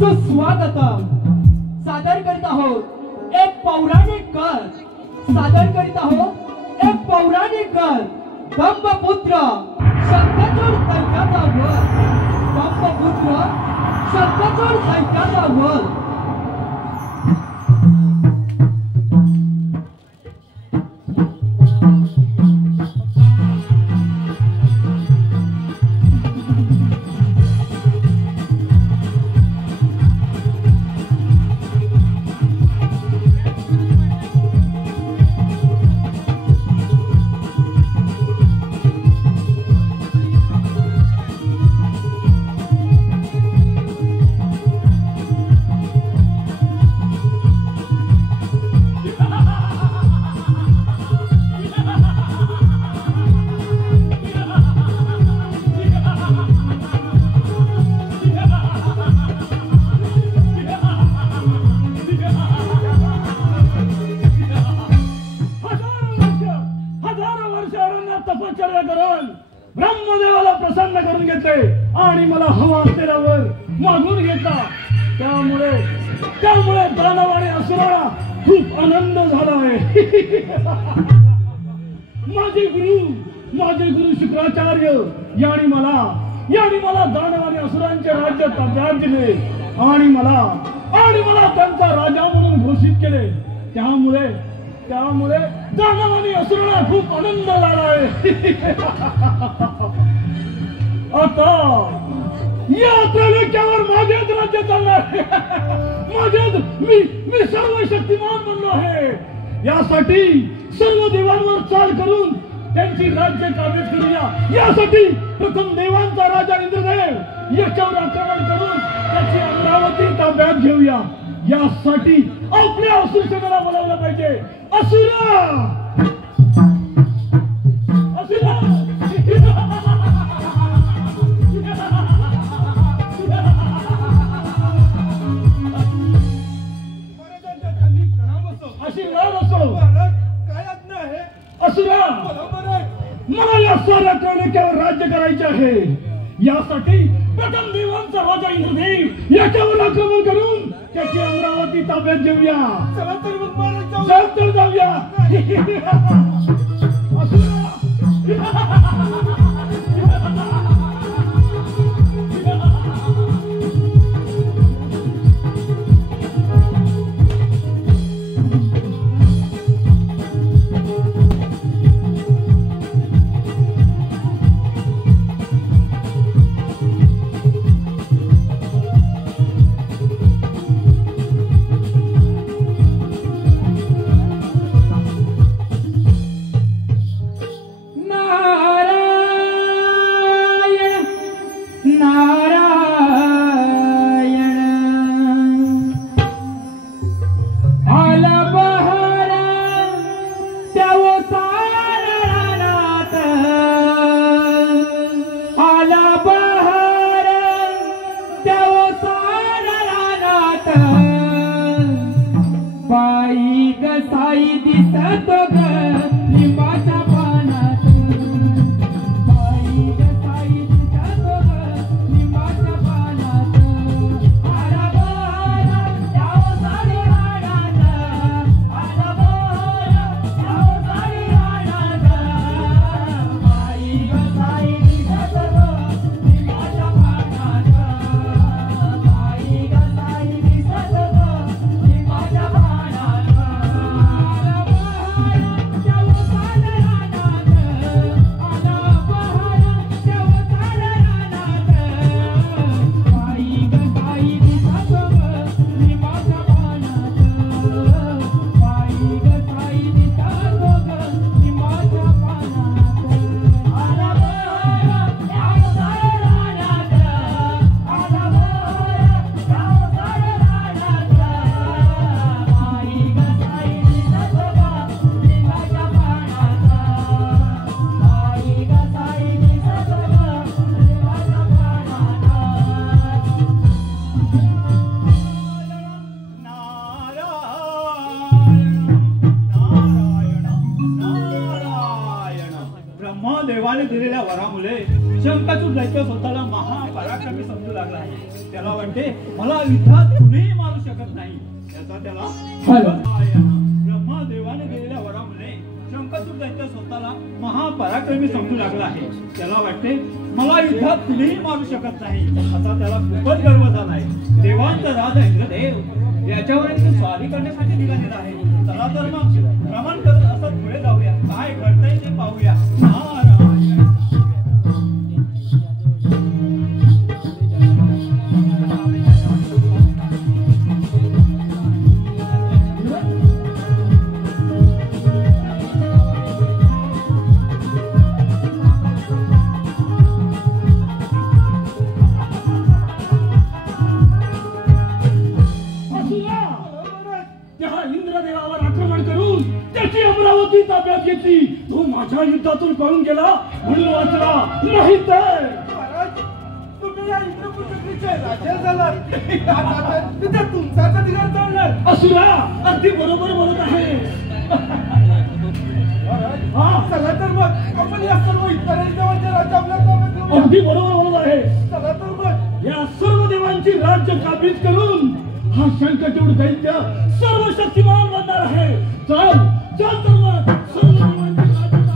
सुस्वागतम सादर करीत आहोत एक पौराणिक कथ सादर करीत आहोत एक पौराणिक कथ ब्रह्मपुत्र शंखचूड सैन्याचा वध ब्रह्मपुत्र शंखचूड सैन्याचा वध ब्रह्मदेवाला प्रसन्न करून घेतले आणि मला हवा असलेल्यावर मागून घेतला। त्यामुळे दानव आणि असुराला खूप आनंद झाला आहे। माझे गुरु शुक्राचार्य यांनी मला दानव आणि असुरांचे राज्य ताब्यात दिले आणि मला त्यांचा राजा म्हणून घोषित केले। त्यामुळे दानव आणि असुराला खूप आनंद झाला आहे। आता या त्रैलोक्यावर माझेच राज्य चालणार आहे। मी सर्व शक्तिमान बनलो आहे। यासाठी सर्व देवांवर चाल करून त्यांची राज्य काबीज करूया। यासाठी प्रथम देवांचा राजा इंद्रदेव याच्यावर आक्रमण करून त्याची अमरावती ताब्यात घेऊया। यासाठी आपल्या असुर सेनेला बोलावलं पाहिजे। असुरा आशीर्वाद असो। काय आज्ञा आहे? असुरा मला या साऱ्या त्रैलोक्यावर राज्य करायचे आहे। यासाठी प्रथम देवांचा राजा इंद्रदेव याच्यावर आक्रमण करून त्याची अमरावती ताब्यात घेऊया। चला तर मग महाराज जाऊ जाऊया। देवाने दिलेल्या वरामुळे शंखचूड दैत्य स्वतःला महापराक्रमी मी समजू लागला आहे. त्याला वाटते मला युद्धात कुणीही मारू शकत नाही. याचा त्याला ब्रह्मदेवाने दिलेल्या वरामुळे शंखचूड दैत्य स्वतःला महापराक्रमी समजू लागला आहे. त्याला वाटते मला युद्धात कुणीही मारू शकत नाही. असा त्याला खूपच गर्व झाला आहे. देवांचा राजा इंद्रदेव याच्यावर स्वारी करण्यासाठी निघालेला आहे. चला तर मग भ्रमण करत असं पुढे जाऊया. काय घडतंय ते पाहूया. ताब्यात घेतली. तो माझ्या युद्धातून पळून गेला म्हणून वाचला, नाही तर तुम्ही या इंद्रपुरीचे राजा झालात. तिथे तुमचाच अधिकार चालणार. असुरा अगदी बरोबर बोलत आहे. चला तर मग आपण या सर्व इतरांच्या राज्य आपल्या ताब्यात घेऊया. अगदी बरोबर बोलत आहे. चला तर मग या सर्व देवांची राज्य काबीज करून हा शंखचूड दैत्य सर्व शक्तिमान बनणार आहे. चल चल तर मग सर्व देवांची राज्य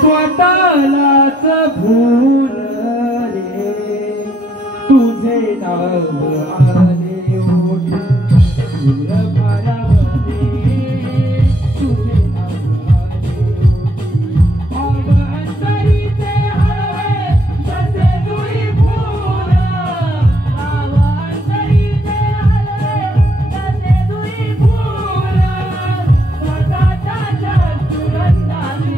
स्वतःलाच भूल रे तुझे नाव आले ओढे दूर भारावले तुझे नाव आले ओढे अंतरीचे हळवे जसे दुई फूल अंतरीचे हळवे जसे दुई फूल स्वतःच्या सुगंधाने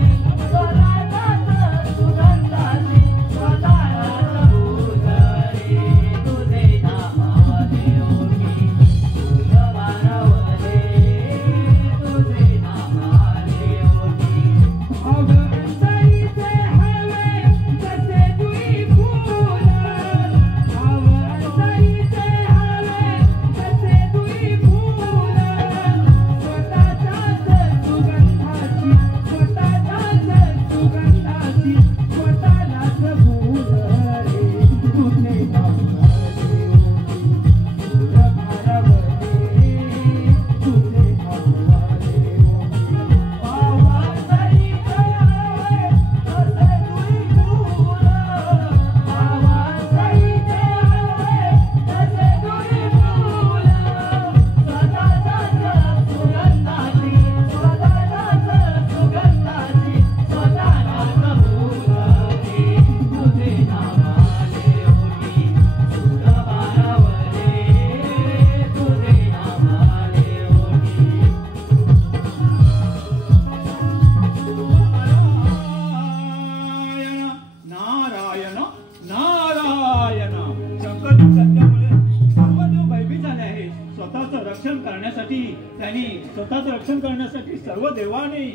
स्वतःचं रक्षण करण्यासाठी सर्व देवाने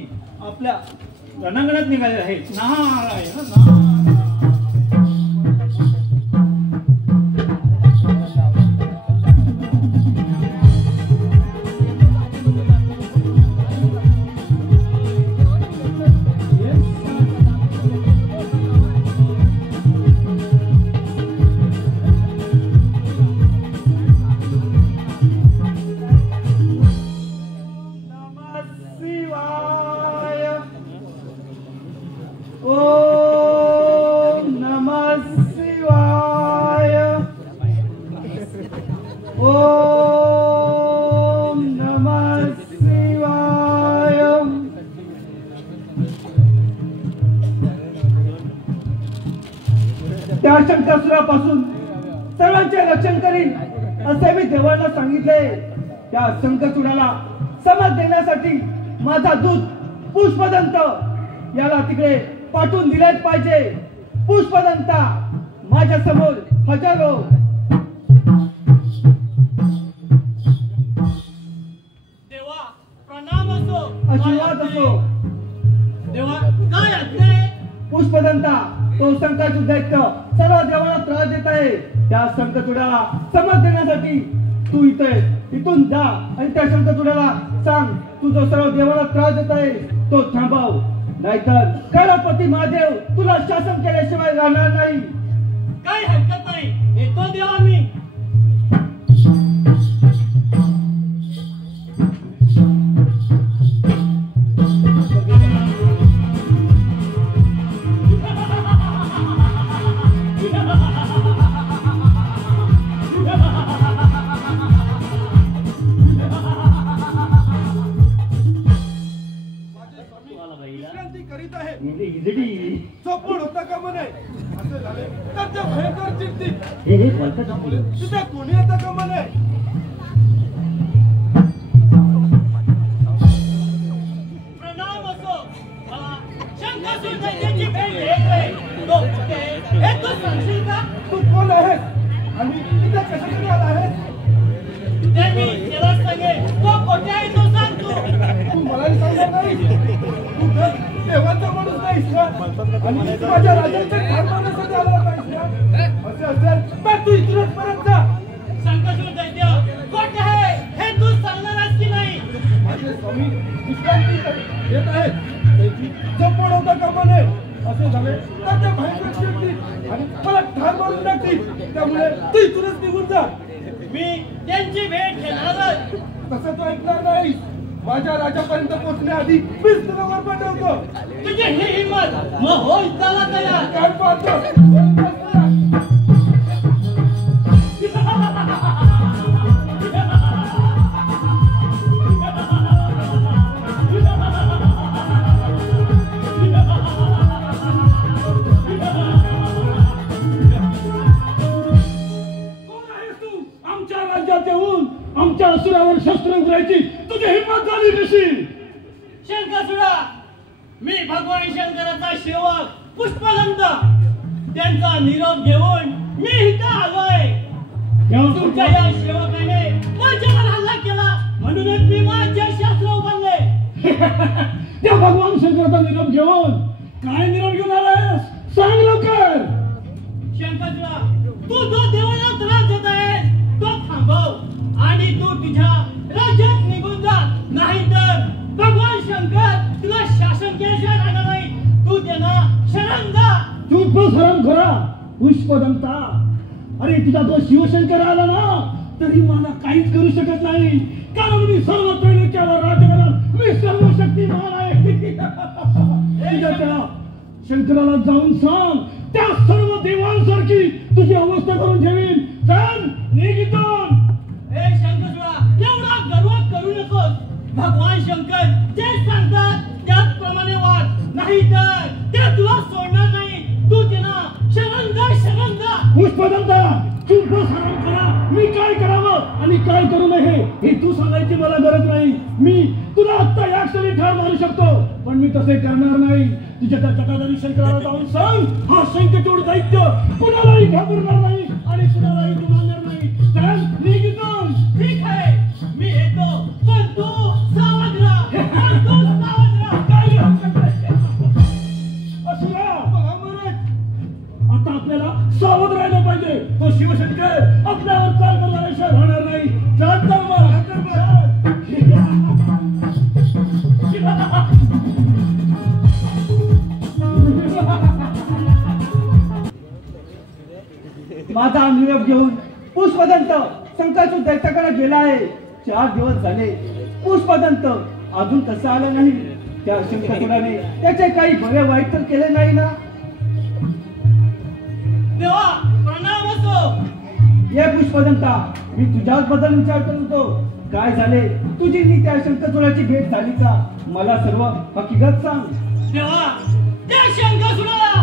आपल्या रणांगणात निघाले आहेत. नारायण नारायण. ओ त्या शंकासुरापासून सर्वांचे रक्षण करीन असे मी देवाला सांगितले। त्या शंकासुराला समज देण्यासाठी माझा दूत पुष्पदंत याला तिकडे पाठवून दिलेच पाहिजे। पुष्पदंता माझ्या समोर हजर हो। देवा प्रणाम असो, आशीर्वाद असो। देवा काय आज्ञा आहे? पुष्पदंता तो शंकासुर दैत्य सर्व देवाला त्रास देत आहे। त्या शंकासुराला समज देण्यासाठी तू इथून जा आणि त्या शंकासुराला सांग तू जो सर्व देवाला त्रास देत आहे तो थांबव, नाहीतर कैलासपती महादेव तुला शासन केल्याशिवाय राहणार नाही। काही हरकत नाही, येतो देवा मी। विश्रांती करीत आहे। इजडी चोपड होता का म्हणे असे झाले तर त्या भयंकर चिंतित हे बोलतात तिथे कोणी आता का म्हणे। प्रणाम असो, मला शंकासुर दैत्याची भेट घ्यायची। तो कुठे आहे? हे तू सांगशील का? तू कोण आहेस आणि तिथे कशासाठी आला आहेस? ते मी त्याला सांगेन। तो कुठे आहे तो सांग तू। तू मला सांगणार नाही? तू तर देवाचा माणूस नाहीस का? आणि तू माझ्या राजाच्या ठाणमानासाठी आला नाहीस का? असे असेल तर तू इथूनच परत जा। शंकासुर दैत्य कुठे आहे हे तू सांगणारच की नाही? माझे स्वामी विश्रांती घेत आहेत, त्याची चपड होता का म्हणे असे झाले तर त्या भयंकर चिंतित आणि मला ठार मारून टाकतील। त्यामुळे तू इथूनच निघून जा। मी त्यांची भेट घेणारच। तसं तू ऐकणार नाहीस। माझ्या राजापर्यंत पोहोचण्याआधी मीच तुला वर पाठवतो। तुझी ही हिंमत मग होय त्याला तयार। काय पाहतो? आमच्या असुरावर शस्त्र उघडायची तुझी हिंमत झाली कशी? शंकासुरा, मी भगवान शंकराचा सेवक पुष्पदंत त्यांचा निरोप घेऊन मी इथं आलोय। तुमच्या या सेवकाने माझ्यावर हल्ला केला म्हणूनच मी माझ्या शस्त्र उभारले। त्या भगवान शंकराचा निरोप घेऊन काय निरोप घेऊन आलायस? सांग लवकर। शंकासुरा, तू जो देवाला त्रास देत आहेस तो थांबव आणि तू तुझ्या राज्यात निघून जा, नाहीतर भगवान शंकर तुला शासन केल्याशिवाय राहणार नाही। तू त्यांना शरण जा। चूप बस हरामखोरा पुष्पदंता। अरे तुझा तो शिवशंकर आला ना तरी मला काहीच करू शकत नाही, कारण मी सर्व त्रैलोक्यावर राज्य करत मी सर्वशक्तिमान आहे। तुझ्या त्या शंकराला जाऊन सांग त्या सर्व देवांसारखी तुझी अवस्था करून ठेवीन। चल निघ इथून। हे शंकरसुरा, एवढा गर्व करू नकोस। भगवान शंकर जे सांगतात त्याचप्रमाणे वाग, नाहीतर ते तुला सोडणार नाही। तू त्यांना शरण जा, शरण जा। पुष्पदंता, चूप बस हरामखोरा। मी काय करावं आणि काय करू नये हे तू सांगायची मला गरज नाही। मी तुला आत्ता या क्षणी ठार मारू शकतो, पण मी तसे करणार नाही। तुझ्या त्या जटाधारी शंकराला जाऊन सांग हा शंकचूड दैत्य कुणालाही घाबरणार नाही आणि कुणालाही जुमानणार नाही। चल निघ इथून। ठीक आहे, मी येतो, पण तू सावध राहा। पण तू सावध राहा। काही हरकत नाही। असुरा, आता आपल्याला सावध राहायला पाहिजे। तो शिवशंकर आपल्यावर चाल करणाऱ्याशिवाय राहणार नाही। चल चल मग। माझा निरोप घेऊन पुष्पदंत शंकासुर दैत्याकडे गेला आहे। 4 दिवस झाले पुष्पदंत अजून कसा आला नाही। त्या शंकासुराने त्याचे काही बरे वाईट तर केले नाही ना? देवा प्रणाम असो। ये पुष्पदंता, मी तुझ्याच बद्दल विचार करत होतो। काय झाले? तुझी नी त्या शंकासुराची भेट झाली का? मला सर्व हकीकत सांग। देवा, त्या शंकासुराला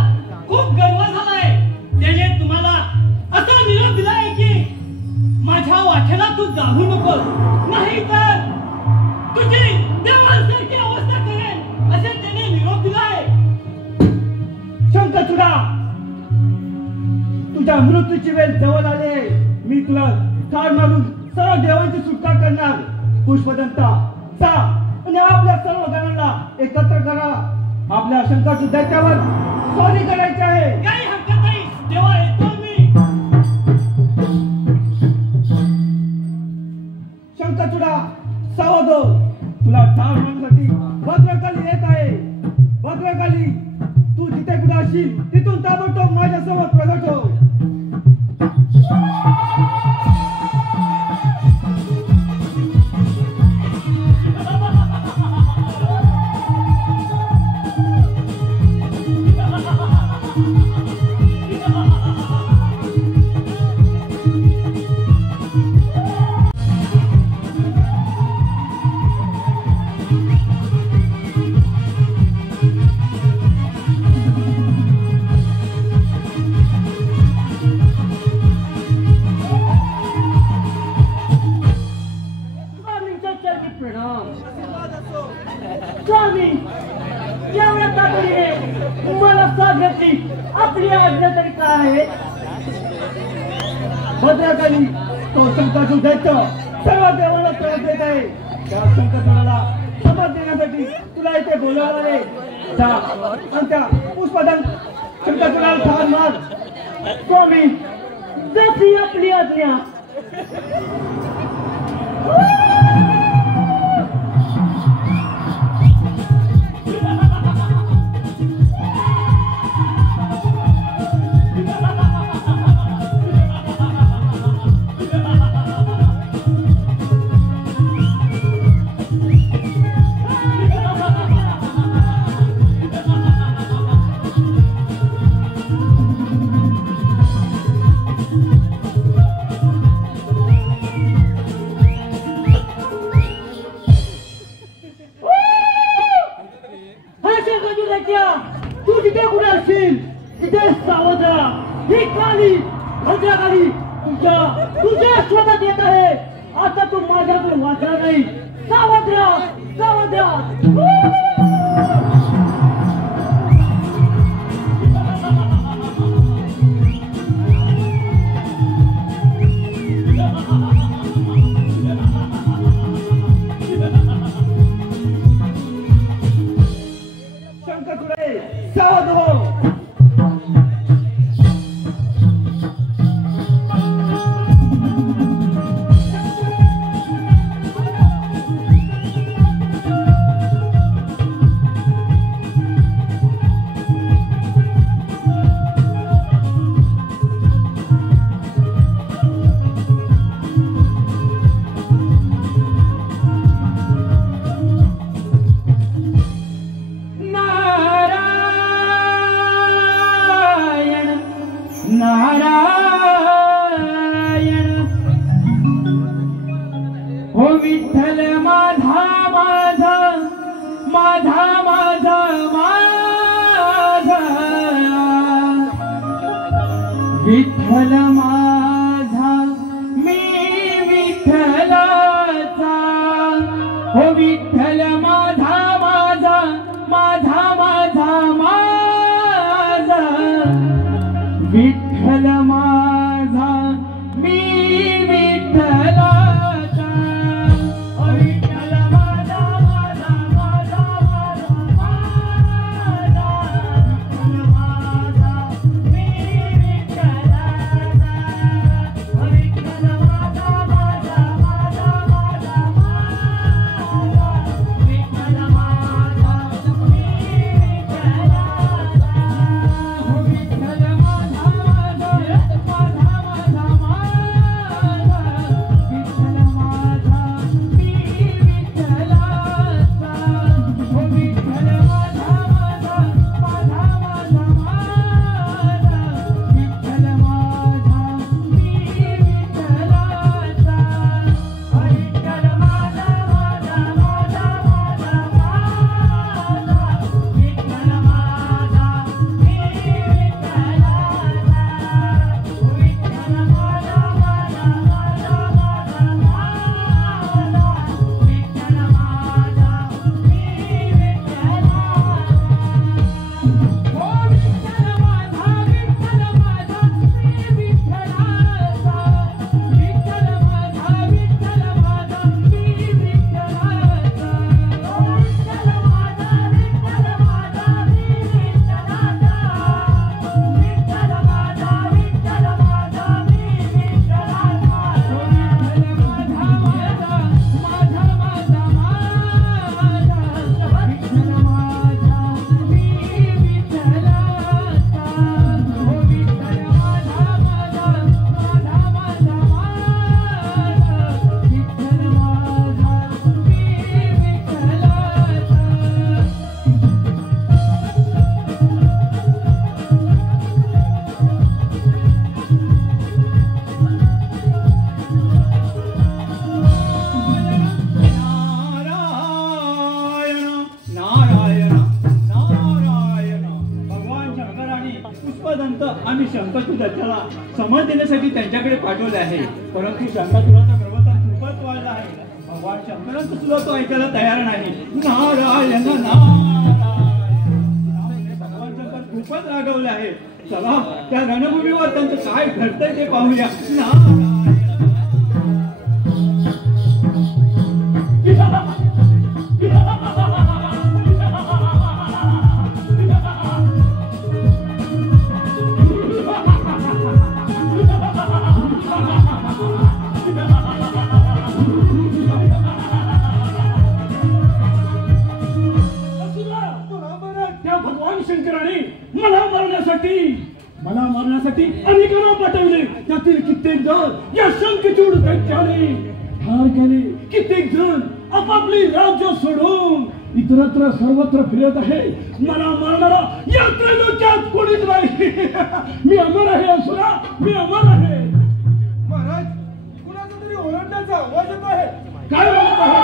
खूप गर्व झालाय। त्याने जाऊ नको, नाही तर तुझी देवासारखी अवस्था करेन असे त्याने निरोप दिलाय. शंकरचूडा, तुझ्या मृत्यूची वेळ जवळ आले. मी तुला ठार मारून सर्व देवांची सुटका करणार. पुष्पदंता, जा आणि आपल्या सर्व गणांना एकत्र करा. आपल्या शंकरच्या दैत्यावर स्वारी करायची आहे. काही हरकत नाही, देवा येतो मी. शंकरचूडा, सावध हो. तुला ठार मारण्यासाठी भद्रकाली येत आहे. भद्रकाली, तू जिथे कुठे असशील तिथून ताबडतोब माझ्यासमोर प्रगट हो. स्वामी, एवढ्या तातडीने मला स्वागती आपली आज्ञा तरी काय आहे? भद्रकाली, तो शंकरचूड दैत्य सर्व देवांना त्रास देत आहे. त्या शंकरचूडाला शपथ देण्यासाठी तुला इथे बोलावलं आहे. जा आणि त्या पुष्पदंत शंकरचूडाला ठार मार. स्वामी, जशी आपली आज्ञा. तू तिथे कुठे असशील तिथे सावध राहा. ही काली भद्रकाली तुझ्या शोधात येत आहे. आता तू माझ्याकडे वाचला नाही. सावध राहा, सावध राहा. सावध हो. हो विठ्ठल माझा माझा माझा माझा माझा विठ्ठल माझा मी विठ्ठलाचा. हो विठ्ठल माझा माझा माझा माझा माझा विठ्ठल माझा मी विठ्ठलाचा. विठ्ठल माझा पुष्पदंत आम्ही शंखचूडाला समज देण्यासाठी त्यांच्याकडे पाठवले आहे. परंतु शंखचूडाचा गर्भता खूपच वाढला आहे. भगवान शंकरांचं सुद्धा तो ऐकायला तयार नाही. नारायण नारायण. भगवान शंकर खूपच रागवले आहे. चला त्या रणभूमीवर त्यांचं काय घडतंय ते पाहूया. नारायण. मला मारण्यासाठी अनेकांना पाठवले. त्यातील कित्येक जण या शंखचूड दैत्याने ठार केले. कित्येक जण आपापली राज्य सोडून इतरत्र सर्वत्र फिरत आहे. मला मारणारा या त्रैलोक्यात कोणीच नाही. मी अमर आहे असुरा, मी अमर आहे. महाराज कुणाचा तरी ओरडण्याचा आवाज येत आहे. काय म्हणत आहे?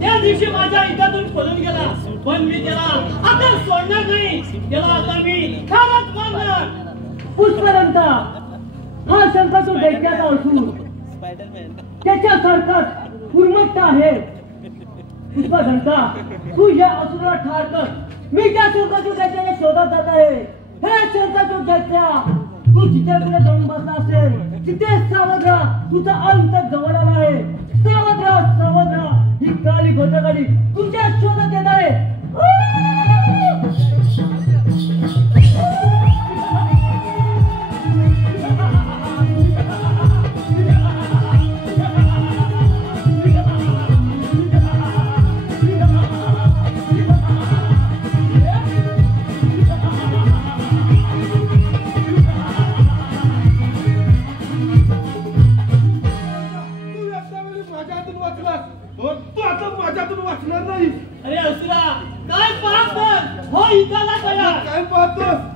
त्या दिवशी माझ्या हितातून पळून गेला, पण मी त्याला आता सोडणार नाही. त्याला आता मी ठारच मारणार. पुष्पदंता हा शंखचूड दैत्याचा असून त्याच्यासारखाच उर्मत्त आहे. पुष्पदंता तू या असुराला ठार कर. मी त्या शंखचूड दैत्याच्या शोधात जात आहे. हे शंखचूड दैत्या, तू जिथे पुढे जाऊन बसला असेल तिथे सावध राहा. तुझा अंत जवळ आला आहे. सावध राहा, सावध राहा. ही काली भद्रकाली तुझ्या शोधात येत आहे. वाचणार नाही. अरे असुरा, काय पाहतोस? हो हिताला तयार. काय पाहतोस?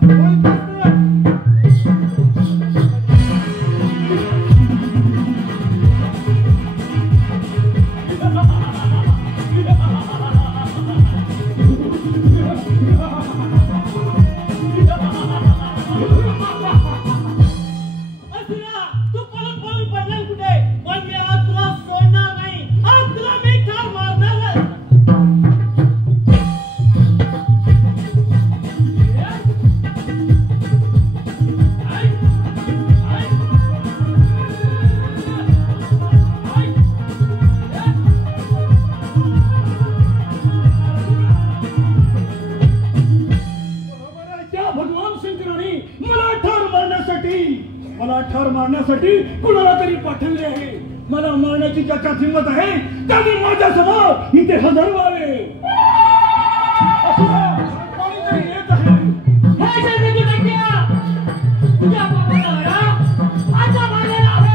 कुणाला तरी पाठवले आहे. मला मारण्याची ज्याच्यात हिंमत आहे त्याने माझ्या समोर इथे हजर व्हावे. कोणीतरी येत आहे. तुझ्या बाबाला आता मारलेला आहे.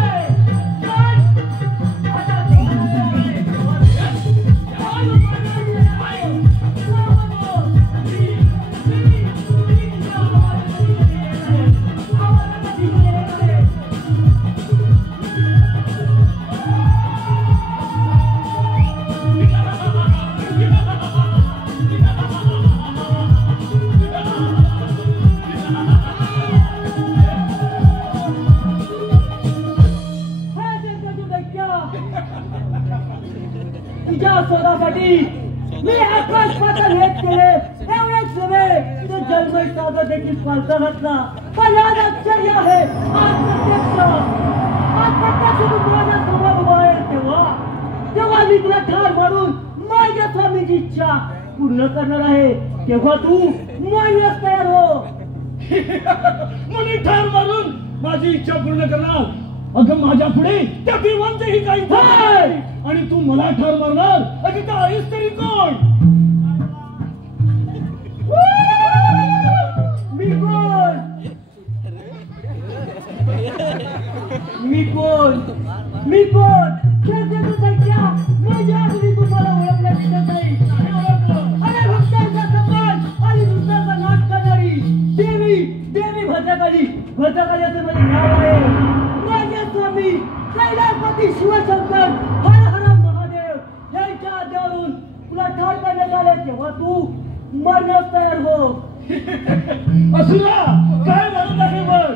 तुझ्या शोधासाठी मी आकाश पाताळ भेट केले. एवढेच नव्हे तो जन्मही साधा देखील फालता घातला. पण आज आश्चर्य आहे. आज प्रत्यक्ष तू माझ्या समोर उभा आहे. तेव्हा मी तुला ठार मारून माझ्या स्वामीची इच्छा पूर्ण करणार आहे. तेव्हा तू मारण्यास तयार हो. मला ठार मारून माझी इच्छा पूर्ण करणार. अगं माझ्या पुढे त्या देवांचेही काही नाही. आणि तू मला ठार मारणार. अगं त्या आईस तरी कोण? मी कोण? भद्रकालीचं माझे नाव आहे. माझे स्वामी कैलासपती शिवशंकर हर हर महादेव यांच्या आज्ञेवरून तुला ठार करण्यात आले. तेव्हा तू मरण्यास तयार हो. असुरा काय म्हणत आहे बघ.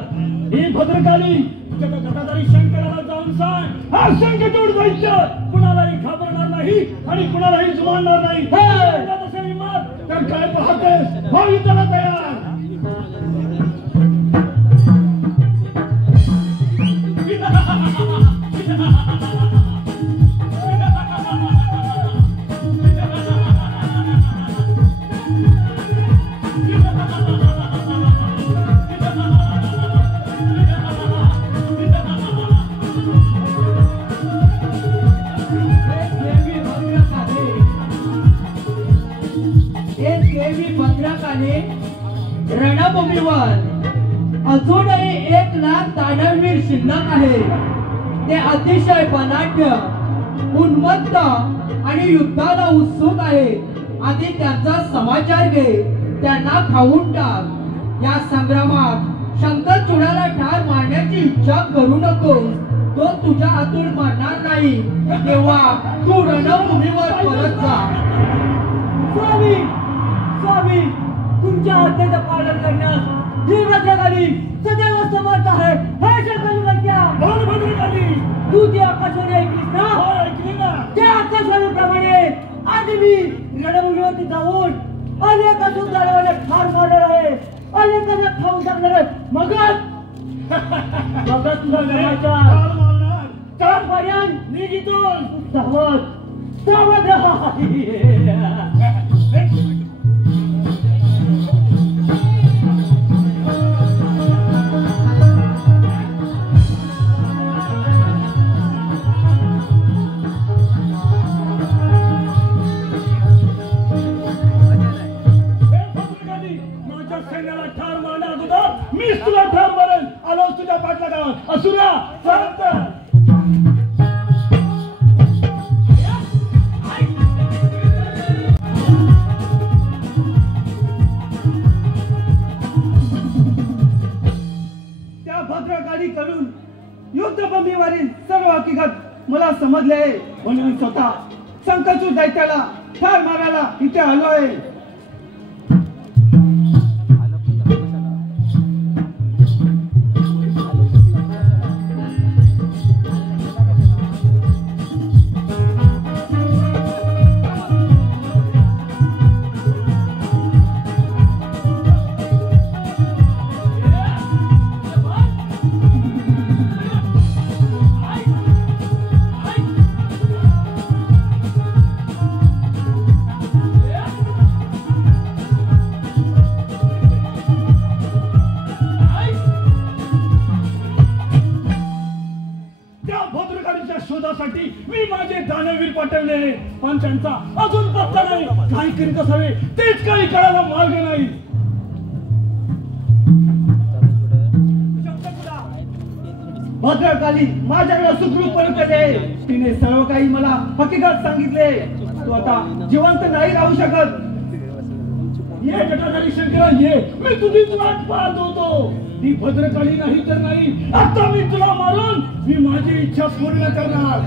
ही भद्रकाली तुझ्या गटाधारी शंकराला जाऊन सांग हा शंखचूड दैत्य कुणालाही घाबरणार नाही आणि कुणालाही जुमानणार नाही. तसे मत तर काय पाहतेस हो युद्धाला तयार. रणभूमीवर अजूनही 1,00,000 दानवीर शिल्लक आहे. ते अतिशय बलाढ्य, उन्मत्त आणि युद्धाला उत्सुक आहे. आधी त्यांचा समाचार घे, त्यांना खाऊन टाक. या संग्रामात शंखचूडाला ठार मारण्याची इच्छा करू नको. तो तुझ्या हातून मरणार नाही. तेव्हा तू रणभूमीवर परत जा. स्वामी स्वामी तुमच्या आज्ञेचं पालन करण्यास ही भद्रकाली सदैव समर्थ आहे. हे भद्रकाली तू ती आकाशवाणी ऐकलीस ना? ऐकली ना. त्या आकाशवाणीप्रमाणे आज मी रणभूमीवरती जाऊन अनेक सुंदरवाने ठार मारणार आहे. अनेकांना खाऊन टाकणार आहे. मगच तुझा समाचार पर्यंत मी जिथून सावध सावध राहा. मीच तुला ठार मारेन. आलो तुझ्या पाठलागावर. असुरा शांत. त्या भद्रकालीकडून युद्धभूमीवरील सर्व हकीकत मला समजले आहे. म्हणून मी स्वतः शंखचूड दैत्याला ठार मारायला इथे आलो आहे. शोधासाठी मी माझे दानवीर पाठवले, पण त्यांचा अजून पत्ता नाही. काय करीत असावे तेच काही कळायला मार्ग नाही. भद्रकाली माझ्याकडे सुखरूपपणे आहे. तिने सर्व काही मला हकीकत सांगितले. तू आता जिवंत नाही राहू शकत. ये जटाधारी शंकरा ये. मी तुझीच वाट पाहत होतो. ती भद्रकाली नाही तर नाही. आता मी तुला मारून मी माझी इच्छा पूर्ण करणार.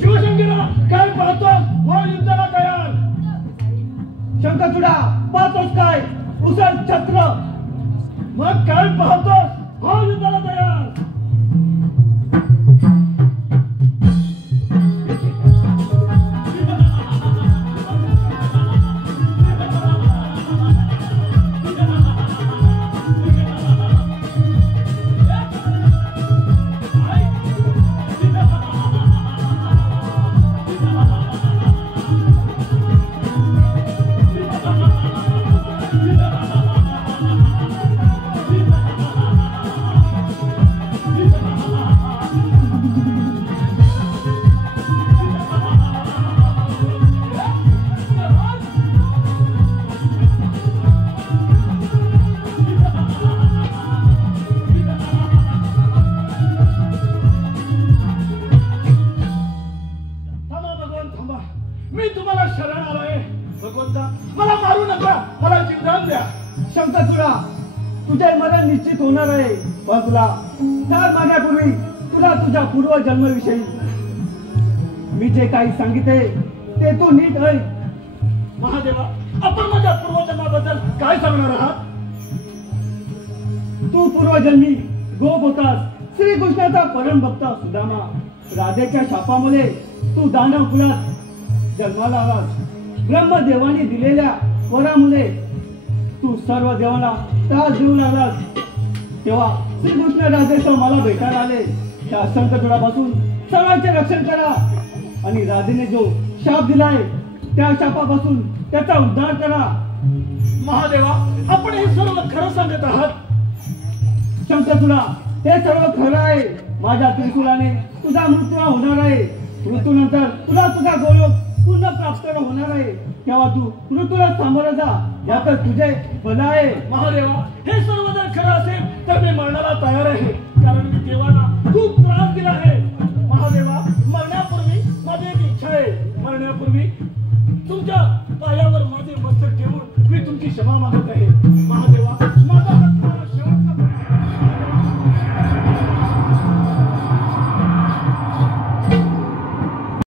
शिवशंकरा काय पाहतोस? हो युद्धाला तयार. शंखचूडा पाहतोस काय? उचल छत्र. मग काय पाहतोस? हो युद्धाला तयार. मी तुम्हाला शरण आलोय. भगवंता मला मारू नका, मला जीवदान द्या. शंखचूडा तुझे मरण निश्चित होणार आहे. पण तुला 4 महिन्यापूर्वी तुला तुझ्या पूर्वजन्माविषयी मी जे काही सांगितले ते तू नीट ऐक. महादेवा, आपण माझ्या पूर्वजन्माबद्दल काय सांगणार आहात? तू पूर्वजन्मी गोप होतास. श्रीकृष्णाचा परम भक्त सुदामा. राधेच्या शापामुळे तू दानव कुलात जन्माला आलास. ब्रह्मदेवाने दिलेल्या वरामुळे तू सर्व देवांना त्रास देऊ लागलास. तेव्हा श्रीकृष्ण राधेसह मला भेटायला आले. त्या संकटापासून सर्वांचे रक्षण करा आणि राधेने जो शाप दिलाय त्या शापापासून त्याचा उद्धार करा. महादेवा, आपण हे सर्व खरं सांगत आहात? शंकरचूडा, हे सर्व खरं आहे. माझ्या त्रिशूलाने तुझा मृत्यू होणार आहे. मृत्यूनंतर तुला तुझा गौरव पूर्ण प्राप्त होणार आहे. तेव्हा तू मृत्यूला सामोरं जा. यातच तुझे भलं आहे. महादेवा, हे सर्व जर खरं असेल तर मी मरणाला तयार आहे. कारण मी देवाला खूप त्रास दिला आहे. महादेवा, मरण्यापूर्वी माझी एक इच्छा आहे. मरण्यापूर्वी तुमच्या पायावर माझे मस्तक ठेवून मी तुमची क्षमा मागत आहे.